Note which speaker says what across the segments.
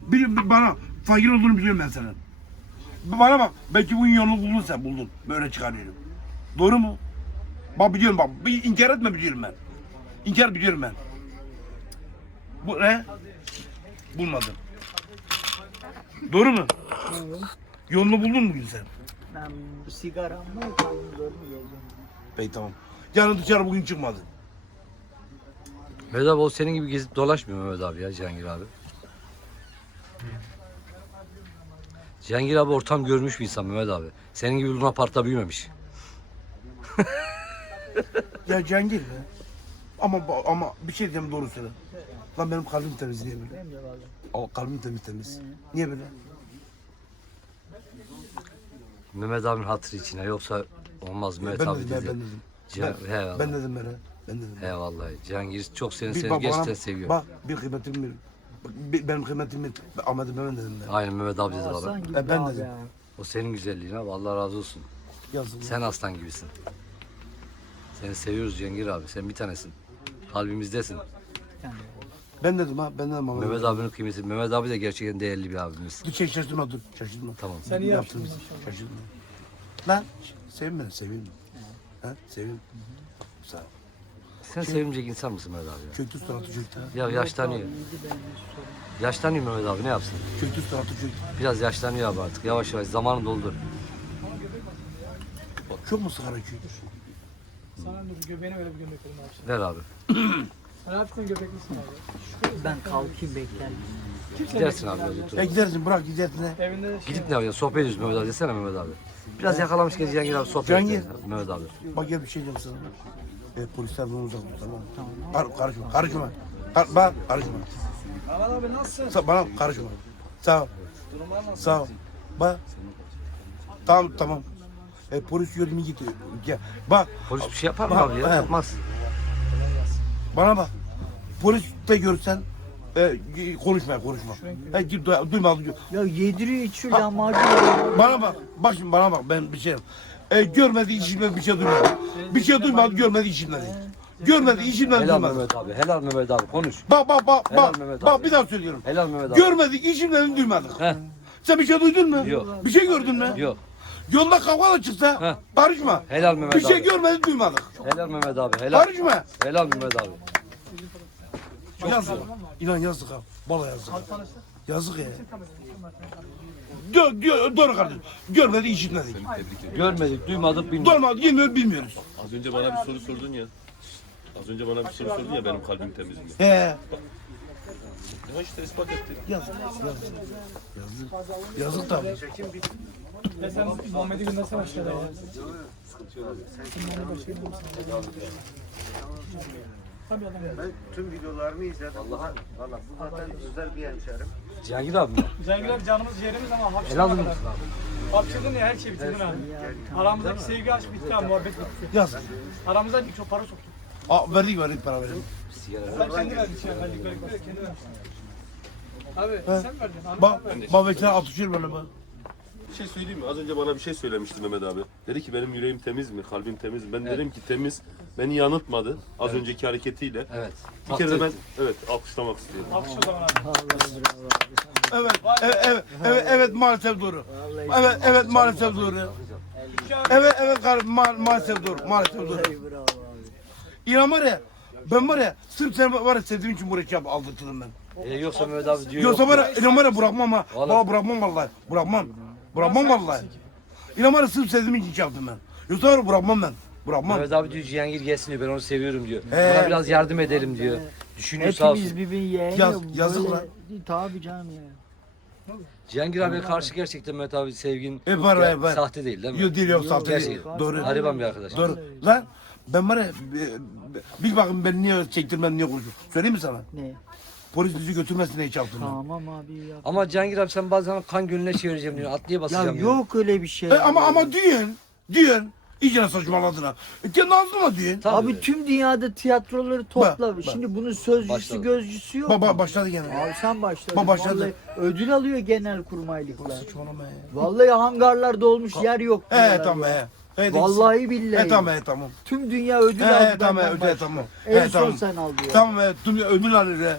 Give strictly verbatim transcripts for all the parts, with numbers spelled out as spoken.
Speaker 1: Bil, bana fakir olduğunu biliyorum ben senin. Bana bak, belki bu yolunu buldun sen, buldun. Böyle çıkarıyorum. Doğru mu? Bak biliyorum bak, bir inkar etme biliyorum ben. İnkar biliyorum ben. Bu ne? Bulmadım. Doğru mu?
Speaker 2: Evet.
Speaker 1: Yolunu buldun mu Gülsen?
Speaker 2: Ben bu sigaramla kaldırıyorum geleceğim.
Speaker 1: Peki tamam. Yarın dışarı bugün çıkmadı.
Speaker 3: Mehmet abi o senin gibi gezip dolaşmıyor Mehmet abi ya Cihangir abi. Cihangir abi ortam görmüş bir insan Mehmet abi. Senin gibi Luna Park'ta büyümemiş.
Speaker 1: Ya Cengir be. Ama ama bir şey diyeyim, doğru söyle. Lan benim kalbim temiz, niye böyle?
Speaker 2: Benim de vallahi.
Speaker 1: Aa, kalbim temiz temiz. Niye böyle?
Speaker 3: Mehmet abinin hatırı içine yoksa olmaz Mehmet
Speaker 1: Ben
Speaker 3: abi
Speaker 1: dedim, ben,
Speaker 3: dedi.
Speaker 1: ben dedim.
Speaker 3: Cihan,
Speaker 1: Ben,
Speaker 3: he vallahi.
Speaker 1: ben dedim böyle. Ben dedim.
Speaker 3: He vallahi. Cihangir çok seni
Speaker 1: Bir
Speaker 3: sev,
Speaker 1: bak
Speaker 3: gerçekten
Speaker 1: bana-
Speaker 3: seviyor.
Speaker 1: Bak bir kıymetimi bil. Bak, bir- benim kıymetimi bil. Ahmet'im ben dedim ben.
Speaker 3: Aynen Mehmet abi dedi
Speaker 2: Aslan
Speaker 3: abi.
Speaker 2: gibi
Speaker 1: E, ben
Speaker 2: abi
Speaker 1: dedim.
Speaker 2: ya.
Speaker 3: O senin güzelliğin abi. Allah razı olsun.
Speaker 1: Yazdım.
Speaker 3: Sen aslan gibisin. Seni seviyoruz Cihangir abi. Sen bir tanesin. Kalbimizdesin.
Speaker 2: Yani.
Speaker 1: Ben dedim ha, ben dedim ama.
Speaker 3: Mehmet abinin kıymeti. Mehmet abi de gerçekten değerli bir abimiz.
Speaker 1: Dur şey şaşırma dur, şaşırma.
Speaker 3: Tamam.
Speaker 4: Sen iyi
Speaker 1: Yaptın
Speaker 4: yaptın.
Speaker 1: bizi, şaşırma. Lan sevin beni, seveyim mi? Ha, seveyim. Sağ ol.
Speaker 3: Sen sevinecek insan mısın Mehmet abi ya?
Speaker 1: Çöktü suratı çöktü.
Speaker 3: Ya yaşlanıyor.
Speaker 2: İyiydi benim sorun.
Speaker 3: Yaşlanıyor Mehmet abi ne yapsın?
Speaker 1: Çöktü suratı çöktü.
Speaker 3: Biraz yaşlanıyor abi artık. Yavaş yavaş zamanı doldur.
Speaker 1: Çok mu sigara içiyor?
Speaker 4: Sana dur göbeğine böyle bir göbek verin abi.
Speaker 3: Ver abi.
Speaker 4: Sen hafiften göbeklisin abi.
Speaker 2: Ben kalkayım beklerim.
Speaker 4: Kimse
Speaker 3: Gidersin abi
Speaker 4: beklemez
Speaker 3: biraz
Speaker 4: ya.
Speaker 3: otur.
Speaker 1: Ya gidersin, bırak gidersin he.
Speaker 4: Evinde de şey
Speaker 3: Gidip ne yapacaksın? Sohbet ediyoruz Mehmet abi desene Mehmet abi. Biraz yakalamışken Cihangir abi sohbet
Speaker 1: Cihangir.
Speaker 3: edelim Mehmet abi.
Speaker 1: Bak gel bir şey diyeceğim sana. E, polisler bunu uzak dur, tamam mı? Tamam. Kar, karışma, karışma. Kar, bak, karışma.
Speaker 4: Aman abi nasılsın?
Speaker 1: Sa bana karışma. Sağ ol.
Speaker 4: Durumlar nasıl?
Speaker 1: Sağ ol. Bak. Tamam, tamam. E, polis yolunu gidiyor. Gel. Bak,
Speaker 3: Polis bir şey yapar mı
Speaker 1: Bak,
Speaker 3: abi ya?
Speaker 1: he.
Speaker 3: Yapmaz.
Speaker 1: bana bak. Polis de görsen e, konuşma, konuşma. E, git, du- duyma, duyma.
Speaker 2: Ya yediriyor içiyor lahmacun.
Speaker 1: Bana bak, bak şimdi bana bak, ben bir şey. E, görmedi içimden bir şey duymadı. Bir şey duymadı, görmedi içimden. Görmedi içimden
Speaker 3: Helal
Speaker 1: duymadı.
Speaker 3: Mehmet abi. Helal Mehmet abi. Konuş.
Speaker 1: Bak bak bak
Speaker 3: Helal
Speaker 1: bak.
Speaker 3: Mehmet
Speaker 1: Bak
Speaker 3: abi.
Speaker 1: bir daha söylüyorum.
Speaker 3: Helal Mehmet abi.
Speaker 1: Görmedik, içimden duymadık.
Speaker 3: Heh.
Speaker 1: Sen bir şey duydun mu?
Speaker 3: Yok.
Speaker 1: Bir şey gördün mü?
Speaker 3: Yok.
Speaker 1: Yolda kavga da çıksa
Speaker 3: Heh.
Speaker 1: karışma.
Speaker 3: Helal Mehmet
Speaker 1: Bir şey
Speaker 3: abi.
Speaker 1: görmedik, duymadık.
Speaker 3: Helal Mehmet abi. Helal.
Speaker 1: Karışma.
Speaker 3: Helal Mehmet abi.
Speaker 1: Yazık. İnan yazık ha. Valla yazık. Yazık ya. Diyor, diyor, doğru kardeşim. Görmedik, işitmedik.
Speaker 3: Görmedik, duymadık, bilmiyoruz.
Speaker 1: Durmadık, bilmiyoruz, bilmiyoruz.
Speaker 5: Az önce bana bir soru sordun ya. Az önce bana bir soru sordun ya benim kalbim temiz mi?
Speaker 1: He.
Speaker 5: Ya işte ispat ettik.
Speaker 1: Yazık, yazık. Yazık. Yazık tabii.
Speaker 4: Ya sen Muhammed'i göndersene aşağıda ya. Tabii adam.
Speaker 6: Ben tüm videolarını izledim. Vallahi, vallahi bu zaten özel bir hemşerim.
Speaker 3: Cihangir abi mi?
Speaker 4: Cihangir abi canımız ciğerimiz ama hapşırdın
Speaker 3: Helal
Speaker 4: kadar.
Speaker 3: olsun abi.
Speaker 4: Hapşırdın ya her şey bitirdin abi. Aramızdaki sevgi aşk bitti abi, muhabbet bitti.
Speaker 1: Yazık.
Speaker 4: Aramızda bir çok para soktuk.
Speaker 1: Aa, verdik, verdik para verdik.
Speaker 4: Sen kendi verdin şey, verdik verdik verdik kendi verdin. Abi sen mi verdin? Anladın
Speaker 1: Bak,
Speaker 4: mı?
Speaker 1: bak bekler atışıyor böyle bak.
Speaker 5: Bir şey söyleyeyim mi? Az önce bana bir şey söylemişti Mehmet abi. Dedi ki benim yüreğim temiz mi? Kalbim temiz mi? Ben dedim ki temiz. Beni yanıltmadı az önceki hareketiyle.
Speaker 3: Evet.
Speaker 5: Bir kere de ben evet alkışlamak istiyorum.
Speaker 4: Alkış o zaman abi.
Speaker 1: Evet, evet, evet, evet, evet maalesef doğru. Evet, evet maalesef doğru. Evet, evet kardeşim ma maalesef doğru, maalesef doğru.
Speaker 2: Bravo abi.
Speaker 1: İnan var ya, ben var ya, sırf sen var ya sevdiğim için buraya çap aldırttım ben.
Speaker 3: Ee, yoksa Mehmet abi diyor
Speaker 1: Yoksa
Speaker 3: yok.
Speaker 1: var ya, inan var ya bırakmam ha.
Speaker 3: Vallahi.
Speaker 1: Baba bırakmam vallahi, bırakmam. Bırakmam vallahi. İnan var ya sırf sevdiğim için şey yaptım ben. Yoksa var ya bırakmam ben, bırakmam.
Speaker 3: Mehmet abi diyor Cihangir gelsin diyor. Ben onu seviyorum diyor.
Speaker 1: He.
Speaker 3: Ona biraz yardım edelim diyor. Düşünüyor sağ
Speaker 2: Hepimiz
Speaker 3: olsun.
Speaker 2: birbirini yeğeniyor.
Speaker 1: Yaz- yazık
Speaker 2: Böyle-
Speaker 1: lan.
Speaker 2: Tabii canım ya.
Speaker 3: Cihangir abiye karşı gerçekten Mehmet abi sevgin
Speaker 1: E, var,
Speaker 3: ya,
Speaker 1: var.
Speaker 3: sahte değil değil mi?
Speaker 1: Yok değil, yok sahte değil.
Speaker 3: Gerçekten.
Speaker 1: Doğru.
Speaker 3: Hariban bir arkadaş.
Speaker 1: Doğru. Lan ben var ya, bir- bir bakın ben niye çektirmem, niye konuşuyorum. Söyleyeyim mi sana?
Speaker 2: Ne?
Speaker 1: Polis bizi götürmesin diye çarptım ben.
Speaker 2: Tamam abi ya.
Speaker 3: Ama Cihangir abi sen bazen kan gölüne çevireceğim diyor. Atlıya
Speaker 2: Ya
Speaker 3: basacağım diyor.
Speaker 2: yok öyle bir şey.
Speaker 1: E, ama ama diyorsun, diyorsun. İyice saçmaladın ha. E, kendi ağzına diyorsun.
Speaker 3: Tabii.
Speaker 2: Abi tüm dünyada tiyatroları topla.
Speaker 1: Bak, bak.
Speaker 2: Şimdi bunun sözcüsü
Speaker 3: Başladı.
Speaker 2: gözcüsü yok.
Speaker 1: Baba başladı gene.
Speaker 2: Abi sen başladın.
Speaker 1: Baba başladı.
Speaker 2: Vallahi ödül alıyor genel kurmaylıklar.
Speaker 1: Saçmalama ya.
Speaker 2: Vallahi hangarlar dolmuş yer yok.
Speaker 1: He
Speaker 2: diyorlar
Speaker 1: tamam
Speaker 2: ya.
Speaker 1: he. He,
Speaker 2: Vallahi billahi.
Speaker 1: He tamam he tamam.
Speaker 2: Tüm dünya ödül
Speaker 1: He
Speaker 2: aldı.
Speaker 1: he tamam he
Speaker 2: benden
Speaker 1: ödül he
Speaker 2: başka.
Speaker 1: tamam.
Speaker 2: En
Speaker 1: He
Speaker 2: son
Speaker 1: tamam.
Speaker 2: sen al diyor.
Speaker 1: Tamam he tüm ödül alır he.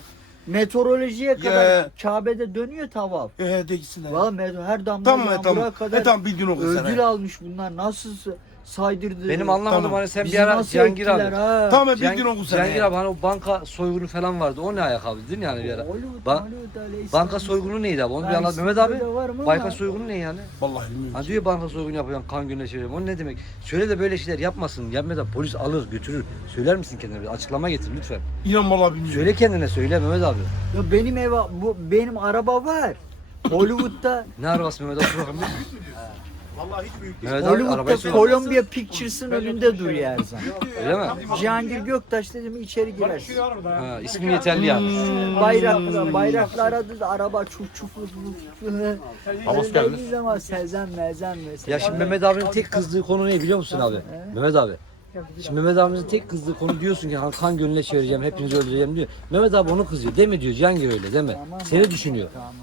Speaker 2: Meteorolojiye kadar
Speaker 1: Ya.
Speaker 2: Kabe'de dönüyor tavaf.
Speaker 1: Ee de gitsinler.
Speaker 2: Valla meteor her damla
Speaker 1: Tamam e,
Speaker 2: yağmura
Speaker 1: tamam.
Speaker 2: kadar
Speaker 1: E tamam bildiğin oku sen.
Speaker 2: ödül
Speaker 1: he.
Speaker 2: almış bunlar. Nasıl saydırdı?
Speaker 3: Benim anlamadım
Speaker 1: Tamam.
Speaker 3: hani sen
Speaker 2: Bizi
Speaker 3: bir ara
Speaker 2: nasıl
Speaker 3: Cihangir abi.
Speaker 2: ettiler ha?
Speaker 1: Tamam e,
Speaker 3: Cihang-
Speaker 1: bildiğin oku sen.
Speaker 3: Cihangir
Speaker 1: he.
Speaker 3: abi hani o banka soygunu falan vardı. O ne ayak abi dedin yani bir ara.
Speaker 2: Hollywood,
Speaker 3: Ba-
Speaker 2: Hollywood öyle
Speaker 3: banka
Speaker 2: İstanbul.
Speaker 3: soygunu neydi abi? Onu bir
Speaker 2: Ben
Speaker 3: anlat Mehmet abi.
Speaker 2: İstanbul'da varım ama-
Speaker 3: Banka soygunu ne yani?
Speaker 1: Vallahi bilmiyorum.
Speaker 3: Ha diyor banka soygunu yapıyorum, kan gönlüne çeviriyorum. O ne demek? Söyle de böyle şeyler yapmasın. Yapmadan polis alır, götürür. Söyler misin kendine? Bir açıklama getir lütfen.
Speaker 1: İnan vallahi bilmiyorum.
Speaker 3: Söyle kendine söyle Mehmet abi.
Speaker 2: Ya benim ev bu benim araba var. Hollywood'da
Speaker 3: Ne arabası Mehmet abi? Dur bakalım bir.
Speaker 5: Vallahi hiç büyük
Speaker 3: Mehmet abi
Speaker 2: Hollywood'da
Speaker 3: arabayı söyle.
Speaker 2: Columbia Pictures'ın önünde duruyor her zaman.
Speaker 3: Öyle mi?
Speaker 2: Cihangir Göktaş dedim içeri girersin.
Speaker 3: Ha, ismim yeterli yani.
Speaker 2: Bayrakla, bayrakla aradı da araba çuf çuf çuf çuf.
Speaker 3: Havas geldi.
Speaker 2: Dediği zaman Sezen Mezen mesela.
Speaker 3: Ya şimdi Mehmet abinin tek kızdığı konu ne biliyor musun abi? Mehmet abi. Şimdi Mehmet abimizin tek kızdığı konu diyorsun ki "Han- kan gönlüne çevireceğim, hepinizi öldüreceğim" diyor. Mehmet abi onu kızıyor. Deme diyor Cihangir öyle deme. Seni düşünüyor.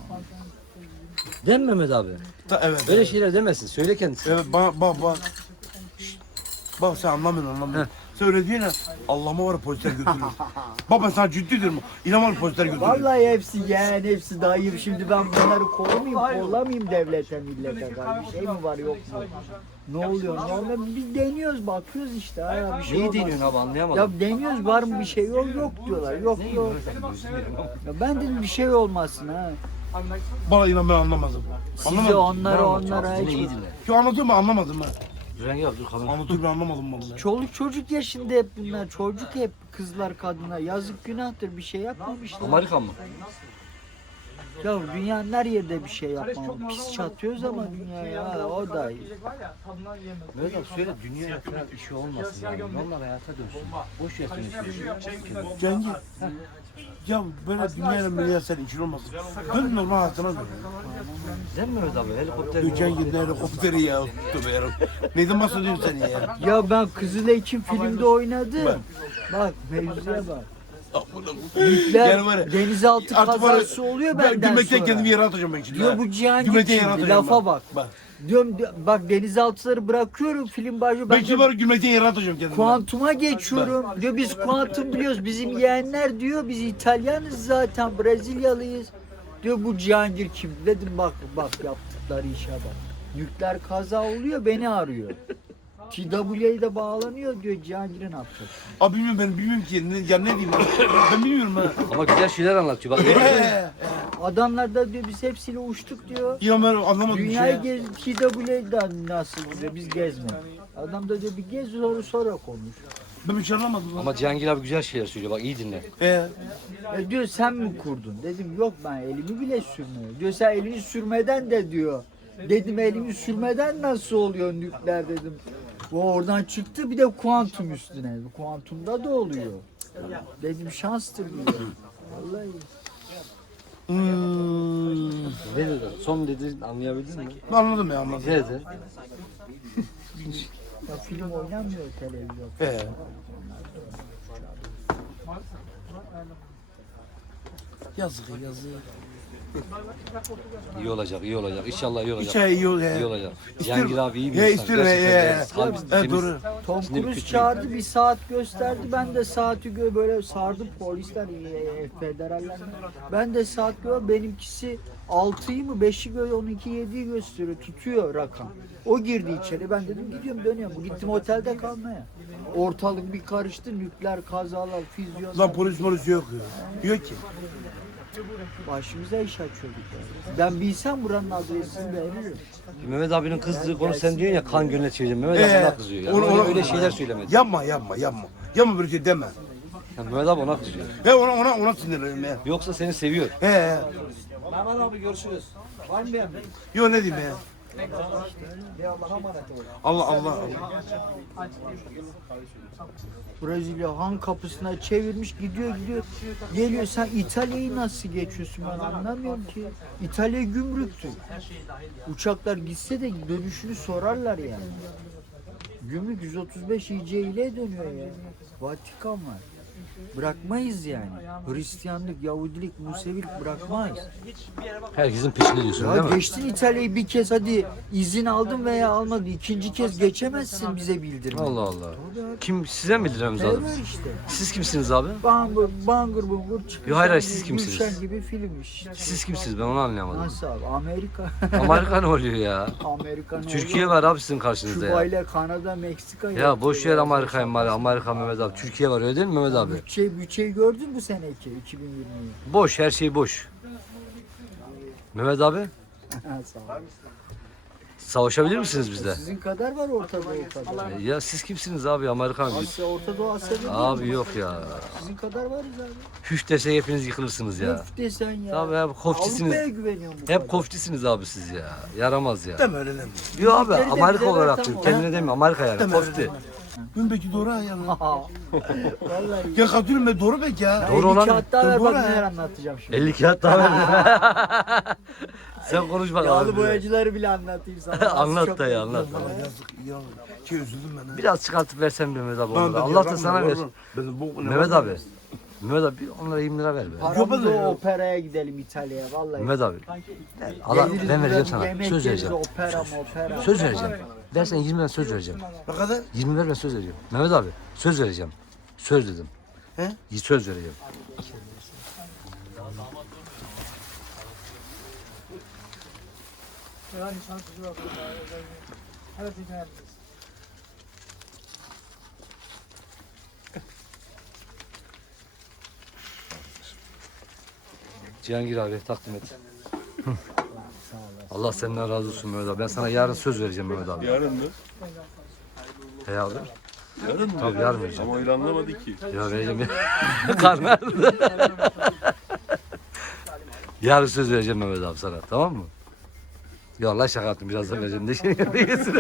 Speaker 3: Değil mi Mehmet abi?
Speaker 1: Ta- evet.
Speaker 3: Öyle şeyler demesin. Söyle kendisi.
Speaker 1: Evet bak bak bak. Şşt. Bak sen anlamıyorsun anlamıyorsun. Sen öyle diyorsun ya. Allah'ıma var ya polisler götürür. Bak ben sana ciddi diyorum. İnan var ya polisler götürür.
Speaker 2: Vallahi hepsi yeğen, hepsi dayım. Şimdi ben bunları kollamayayım, kollamayayım devlete, millete karşı. Bir şey mi var yok mu? Ne oluyor, ne oluyor? Biz deniyoruz, bakıyoruz işte. Ha, bir şey
Speaker 3: Neyi
Speaker 2: olmaz.
Speaker 3: deniyorsun abi anlayamadım.
Speaker 2: Ya deniyoruz, var mı bir şey yok, yok diyorlar. Yok yok. Ya ben dedim bir şey olmasın ha.
Speaker 1: Bana inan ben anlamadım.
Speaker 2: Size
Speaker 1: Anlamadım.
Speaker 2: onlara onlara
Speaker 3: Seni iyi
Speaker 2: hiç.
Speaker 3: dinle.
Speaker 1: Şu anlatıyorum ben anlamadım ben.
Speaker 3: Cihangir abi dur kalın.
Speaker 1: Anlatıyorum ben anlamadım vallahi.
Speaker 2: Çoluk çocuk yaşında hep bunlar. Çocuk hep kızlar kadınlar. Yazık günahtır bir şey yapmamışlar.
Speaker 3: Amerikan mı?
Speaker 2: Ya dünyanın her yerde bir şey yapmam. Pis çatıyoruz ama dünyaya o da iyi.
Speaker 3: Mehmet abi söyle dünyaya falan işi olmasın yani. Normal hayata dönsün. Boş yatın işi.
Speaker 1: Cengiz. Ya böyle dünyayla milyar sen için olmasın. Dön normal hayatına dön.
Speaker 3: Değil mi Mehmet abi? Helikopter
Speaker 1: Dur Cengiz ne helikopteri ya. Tövbe yarabbim. Neyden bahsediyorsun sen ya?
Speaker 2: Ya ben Kızıl Ekim filmde oynadım. Bak mevzuya bak. Nükleer
Speaker 1: Yani var ya,
Speaker 2: denizaltı
Speaker 1: artık var ya,
Speaker 2: kazası oluyor
Speaker 1: Ben
Speaker 2: benden
Speaker 1: gülmekten
Speaker 2: sonra.
Speaker 1: kendimi yere atacağım ben şimdi.
Speaker 2: Diyor
Speaker 1: ha.
Speaker 2: bu Cihangir
Speaker 1: Gülmekten yere
Speaker 2: kimdi?
Speaker 1: atacağım
Speaker 2: Lafa
Speaker 1: ben.
Speaker 2: bak.
Speaker 1: Bak.
Speaker 2: Diyorum bak denizaltıları bırakıyorum film başı.
Speaker 1: Ben
Speaker 2: Ben
Speaker 1: şimdi var ya, gülmekten yere atacağım kendimi.
Speaker 2: kuantuma geçiyorum. Diyor biz kuantum biliyoruz. Bizim yeğenler diyor biz İtalyanız zaten Brezilyalıyız. Diyor bu Cihangir kim? Dedim bak bak yaptıkları işe bak. Nükleer kaza oluyor beni arıyor. T W'ye de bağlanıyor diyor Cihangir'e ne yapacak?
Speaker 1: Abi bilmiyorum ben bilmiyorum ki. Ne, ya ne diyeyim ben? Ben bilmiyorum ha.
Speaker 3: Ama güzel şeyler anlatıyor. Bak
Speaker 1: Ee,
Speaker 2: Adamlar da diyor biz hepsiyle uçtuk diyor.
Speaker 1: İnan ben anlamadım bir şey.
Speaker 2: Dünyayı
Speaker 1: ya.
Speaker 2: gez, T W'de nasıl diyor biz gezmedik. Adam da diyor bir gez sonra sonra konuş.
Speaker 1: Ben bir şey anlamadım. lan.
Speaker 3: ama Cihangir abi güzel şeyler söylüyor. Bak iyi dinle.
Speaker 1: Ee,
Speaker 2: E diyor sen mi kurdun? Dedim yok ben elimi bile sürmüyorum. Diyor sen elini sürmeden de diyor. Dedim elimi sürmeden nasıl oluyor nükleer dedim. O oradan çıktı bir de kuantum üstüne. Kuantumda da oluyor. Dedim şanstır diyor. Vallahi.
Speaker 1: hmm,
Speaker 3: Ne dedi? Son dedi anlayabildin mi?
Speaker 1: anladım ya anladım.
Speaker 3: Ne dedi?
Speaker 2: Ya film oynanmıyor televizyon.
Speaker 1: Ee, yazık yazık.
Speaker 3: İyi olacak, iyi olacak. İnşallah iyi olacak.
Speaker 1: İçe iyi ol. he.
Speaker 3: İyi olacak.
Speaker 1: İstiyorum.
Speaker 3: Cihangir abi iyi bir
Speaker 1: He,
Speaker 3: insan.
Speaker 1: istiyorum, he,
Speaker 3: Gerçekten
Speaker 1: he.
Speaker 3: kalbi
Speaker 1: Evet
Speaker 3: temiz.
Speaker 1: doğru.
Speaker 2: Tom
Speaker 3: Şimdi
Speaker 2: Cruise
Speaker 3: küçük.
Speaker 2: çağırdı bir saat gösterdi. Ben de saati gö böyle sardı polisler e, federaller. Ben de saat gö benimkisi altıyı mı beşi gö on iki yediyi gösteriyor. Tutuyor rakam. O girdi içeri. Ben dedim gidiyorum dönüyorum. Gittim otelde kalmaya. Ortalık bir karıştı. Nükleer kazalar, füzyonlar.
Speaker 1: Lan polis polis yok ya. Yok ki.
Speaker 2: Başımıza iş açıyorduk. Yani. Ben bilsem buranın adresini veririm.
Speaker 3: Mehmet abinin kızdığı konu sen diyorsun ya kan gönlüne çevireceğim. Mehmet abi
Speaker 1: Ee,
Speaker 3: ona kızıyor. Yani
Speaker 1: ona-
Speaker 3: öyle,
Speaker 1: ona-
Speaker 3: öyle şeyler söylemedi.
Speaker 1: Yapma yapma yapma. Yapma böyle şey deme.
Speaker 3: Yani Mehmet abi ona kızıyor.
Speaker 1: He ona ona ona sinirleniyorum ya.
Speaker 3: Yoksa seni seviyor.
Speaker 1: He he.
Speaker 2: Mehmet abi görüşürüz. Var mı beğenmek?
Speaker 1: Yok ne diyeyim ya.
Speaker 2: Allah'a emanet olun.
Speaker 1: Allah Allah Allah.
Speaker 2: Brezilya Han kapısına çevirmiş gidiyor gidiyor. Geliyor sen İtalya'yı nasıl geçiyorsun ben anlamıyorum ki. İtalya gümrüktü. Uçaklar gitse de dönüşünü sorarlar yani. Gümrük yüz otuz beş İ C ile dönüyor ya. Vatikan var. Bırakmayız yani. Hristiyanlık, Yahudilik, Musevilik bırakmayız.
Speaker 3: Herkesin peşinde diyorsun
Speaker 2: Ya
Speaker 3: değil mi?
Speaker 2: geçtin İtalya'yı bir kez, hadi izin aldın veya almadın. İkinci kez geçemezsin bize bildirme.
Speaker 3: Allah Allah. Kim size mi bildirmemiz lazım?
Speaker 2: Evet işte.
Speaker 3: Siz kimsiniz abi?
Speaker 2: Bangır bangır bungur çıkıyor.
Speaker 3: Yo, hayır, hayır, siz kimsiniz?
Speaker 2: Gülşen gibi film işte.
Speaker 3: Siz kimsiniz ben onu anlayamadım.
Speaker 2: Nasıl abi? Amerika.
Speaker 3: Amerika ne oluyor ya?
Speaker 2: Amerika ne
Speaker 3: Türkiye
Speaker 2: oluyor?
Speaker 3: var abi sizin karşınızda
Speaker 2: Küba
Speaker 3: ya.
Speaker 2: ile Kanada, Meksika.
Speaker 3: Ya boş yer Amerika'yı var. Amerika Mehmet abi. Türkiye var öyle değil mi Mehmet abi?
Speaker 2: Bütçe, bütçeyi gördün bu seneki iki bin yirmiyi?
Speaker 3: Boş her şey boş. Mehmet abi
Speaker 2: Sağ ol.
Speaker 3: savaşabilir misiniz bizde?
Speaker 2: Sizin kadar var Orta Doğu kadar.
Speaker 3: E, Ya siz kimsiniz abi Amerikan? Biz...
Speaker 2: Asya, Orta Doğu Asya'da değil
Speaker 3: Abi
Speaker 2: mi?
Speaker 3: yok ya.
Speaker 2: Sizin kadar varız abi.
Speaker 3: Hüş dese hepiniz yıkılırsınız ya.
Speaker 2: Öf desen ya.
Speaker 3: Tabii abi, kofçisiniz.
Speaker 2: Avrupa'ya güveniyorum bu
Speaker 3: Hep
Speaker 2: kadar.
Speaker 3: kofçisiniz abi siz ya. Yaramaz ya.
Speaker 1: Deme öyle deme.
Speaker 3: Yok abi
Speaker 2: Bizimkileri de
Speaker 3: Amerika
Speaker 2: bize ver
Speaker 3: olarak
Speaker 2: tam
Speaker 3: diyorum.
Speaker 2: olarak.
Speaker 3: Kendine demiyorum Amerika yani.
Speaker 1: Deme öyle
Speaker 3: Kofti.
Speaker 1: deme. Gün belki doğru ha yani.
Speaker 2: Vallahi.
Speaker 1: Ya katılıyorum ben doğru belki ya.
Speaker 3: Doğru olan-
Speaker 2: Hatta ver
Speaker 1: Doğru
Speaker 2: bak
Speaker 1: ha.
Speaker 2: neler anlatacağım şimdi.
Speaker 3: elli kağıt daha ver. Sen konuş bak
Speaker 2: Yağlı
Speaker 3: abi.
Speaker 2: boyacıları bile anlatayım sana.
Speaker 3: Anlat
Speaker 2: Çok
Speaker 3: dayı,
Speaker 2: memnunum
Speaker 3: anlat.
Speaker 2: ya.
Speaker 1: Valla yazık ya. Şey üzüldüm ben ha.
Speaker 3: Biraz çıkartıp versen Mehmet abi
Speaker 1: Ben
Speaker 3: onları.
Speaker 1: de
Speaker 3: Allah da
Speaker 1: diyorum,
Speaker 3: sana
Speaker 1: var,
Speaker 3: ver.
Speaker 1: var. Ben bu- ne
Speaker 3: Mehmet
Speaker 1: var?
Speaker 3: abi. Mehmet abi bir onlara yirmi lira ver be.
Speaker 2: Paramızı
Speaker 1: Yok, ben de-
Speaker 2: operaya gidelim İtalya'ya vallahi.
Speaker 3: Mehmet abi. Allah
Speaker 2: Geliriz
Speaker 3: ben vereceğim
Speaker 2: buradan,
Speaker 3: sana.
Speaker 2: yemek
Speaker 3: Söz
Speaker 2: yeriz,
Speaker 3: vereceğim.
Speaker 2: Opera opera.
Speaker 3: Söz vereceğim. Versen yirmi ben söz vereceğim.
Speaker 1: Ne kadar?
Speaker 3: yirmi ver ben söz vereceğim. Mehmet abi söz vereceğim. Söz dedim.
Speaker 1: He?
Speaker 3: Söz vereceğim.
Speaker 4: Yani şans yok. Hadi tekrar.
Speaker 3: Cihangir abi takdim et. Allah senden razı olsun Mehmet abi. Ben sana yarın söz vereceğim Mehmet abi.
Speaker 5: Yarın mı?
Speaker 3: He abi.
Speaker 5: Yarın mı?
Speaker 3: Tabii yarın vereceğim.
Speaker 5: Ama öyle anlamadı ki.
Speaker 3: Ya vereceğim ya. Karnı ağrıdı. Yarın söz vereceğim Mehmet abi sana. Tamam mı? Ya Allah şaka yaptım. Birazdan vereceğim. Ne şey yapıyorsun?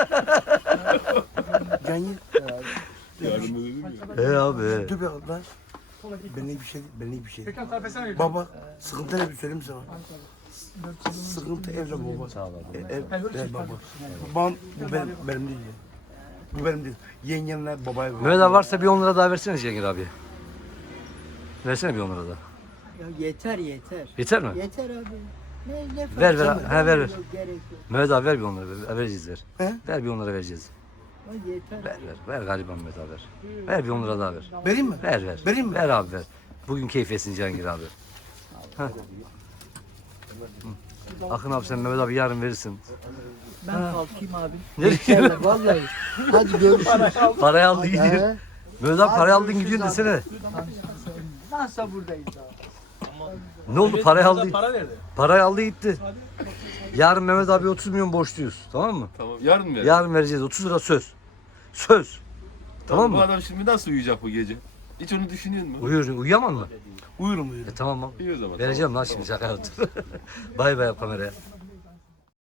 Speaker 1: Canyir.
Speaker 5: Yarın mı dedim ya.
Speaker 3: He abi.
Speaker 1: Dur be ben. Benlik bir şey değil. Benlik bir şey değil.
Speaker 4: Tekrar tarife ver.
Speaker 1: Baba sıkıntı ne bir söyleyeyim mi sana? Sıkıntı evde baba.
Speaker 3: Sağ ol abi.
Speaker 1: E, Ev, ev baba. Ben, bu benim, benim değil. Bu benim değil. Yengemler babaya ver.
Speaker 3: Mehmet abi varsa bir on lira daha versene Cihangir abi. Versene bir on lira daha.
Speaker 2: Ya yeter yeter.
Speaker 3: Yeter mi?
Speaker 2: Yeter abi. Ne ne fark
Speaker 3: Ver, ver,
Speaker 2: eder?
Speaker 3: ha, ver, ver.
Speaker 2: Yok, gerek yok.
Speaker 3: Mehmet abi ver bir on lira. Ver, vereceğiz ver.
Speaker 1: He?
Speaker 3: Ver bir on lira vereceğiz.
Speaker 2: Ya yeter.
Speaker 3: Ver ver. Ver gariban Mehmet abi ver. Ver bir on lira daha ver.
Speaker 1: Vereyim mi?
Speaker 3: Ver ver.
Speaker 1: Vereyim mi?
Speaker 3: Ver abi ver. Bugün keyfetsin Cihangir abi. Heh. Hı. Akın abi sen Mehmet abi yarın verirsin.
Speaker 2: Ben kalkayım abi.
Speaker 3: Nereye?
Speaker 2: İnşallah vallahi. Hadi görüşürüz.
Speaker 3: Parayı aldı gidiyor.
Speaker 2: He?
Speaker 3: Mehmet abi parayı aldın
Speaker 2: görüşürüz
Speaker 3: gidiyorsun
Speaker 2: abi.
Speaker 3: desene.
Speaker 2: Nasıl buradayız abi?
Speaker 3: Ne oldu parayı aldı.
Speaker 4: Para verdi.
Speaker 3: Parayı aldı gitti. Yarın Mehmet abi otuz milyon borçluyuz. Tamam mı?
Speaker 5: Tamam. Yarın mı?
Speaker 3: Yarın vereceğiz otuz lira söz. Söz. Tamam
Speaker 5: Bu
Speaker 3: mı?
Speaker 5: adam şimdi nasıl uyuyacak bu gece? Hiç onu düşünüyor musun?
Speaker 3: Uyuyor, uyuyamam mı?
Speaker 1: Uyurum uyurum.
Speaker 3: E tamam abi.
Speaker 5: İyi o zaman.
Speaker 3: Vereceğim lan şimdi şaka yaptım. Bay bay yap kameraya.